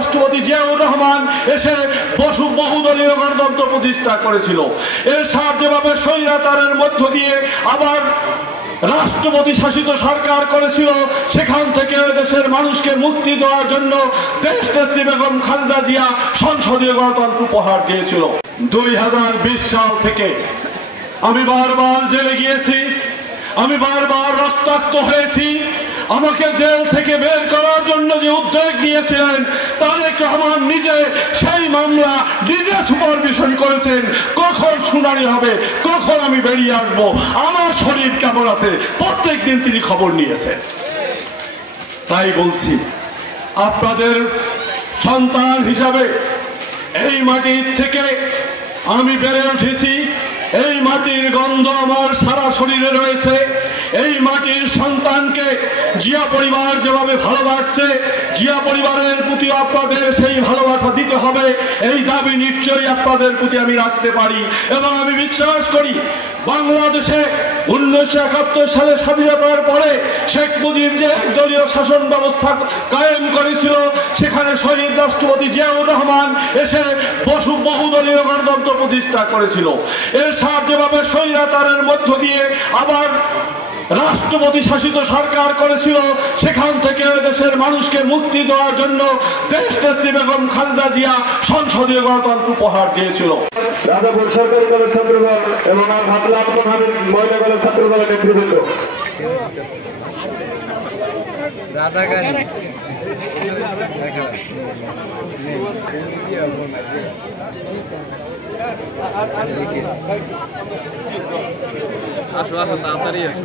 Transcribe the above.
রাষ্ট্রপতি জিয়াউর রহমান এসে বহুদলীয় গণতন্ত্র প্রতিষ্ঠা করেছিল। এরশাদ যেভাবে স্বৈরাচারের মধ্য দিয়ে আবার রাষ্ট্রপতি শাসিত সরকার করেছিল, সেখান থেকে দেশের মানুষকে মুক্তি দেওয়ার জন্য দেশনেত্রী বেগম খালেদা জিয়া সংসদীয় গণতন্ত্র উপহার দিয়েছিল। 2020 সাল থেকে আমি বারবার জেলে গিয়েছি, আমি বারবার রক্তাক্ত হয়েছি। আমাকে জেল থেকে বের করার জন্য যে উদ্যোগ নিয়েছিলেন তারেক রহমান নিজে সেই মামলা নিজে সুপারভিশন করেছেন। কখন শুনানি হবে, কখন আমি বেরিয়ে আসবো, আমার শরীর কেমন আছে, প্রত্যেক দিন তিনি খবর নিয়েছেন। তাই বলছি, আপনাদের সন্তান হিসাবে এই মাটির থেকে আমি বেড়ে উঠেছি, এই মাটির গন্ধ আমার সারা শরীরে রয়েছে। এই মাটির সন্তানকে জিয়া পরিবার যেভাবে ভালোবাসছে, জিয়া পরিবারের প্রতি আপনাদের সেই ভালোবাসা দিতে হবে, এই দাবি নিশ্চয়ই আপনাদের প্রতি আমি রাখতে পারি। এবং আমি বিশ্বাস করি বাংলাদেশে 1971 সালে স্বাধীনতার পরে শেখ মুজিব যে দলীয় শাসন ব্যবস্থা কায়েম করেছিল, সেখানে শহীদ রাষ্ট্রপতি জিয়াউর রহমান এসে বহুদলীয় গণতন্ত্র প্রতিষ্ঠা করেছিল। এরশাদ যেভাবে স্বৈরাচারের মধ্য দিয়ে আবার রাষ্ট্রপতি শাসিত সরকার করেছিল, সেখান থেকে দেশের মানুষকে মুক্তি দেওয়ার জন্য দেশনেত্রী বেগম খালেদা জিয়া সংসদীয় গণতন্ত্র উপহার দিয়েছিল। রাজাপুর সরকারি কলেজ ছাত্রদল এবং ভাবলাম মহিলা কলেজ ছাত্রদলের নেতৃবৃন্দ আসো আসো তাড়াতাড়ি আসো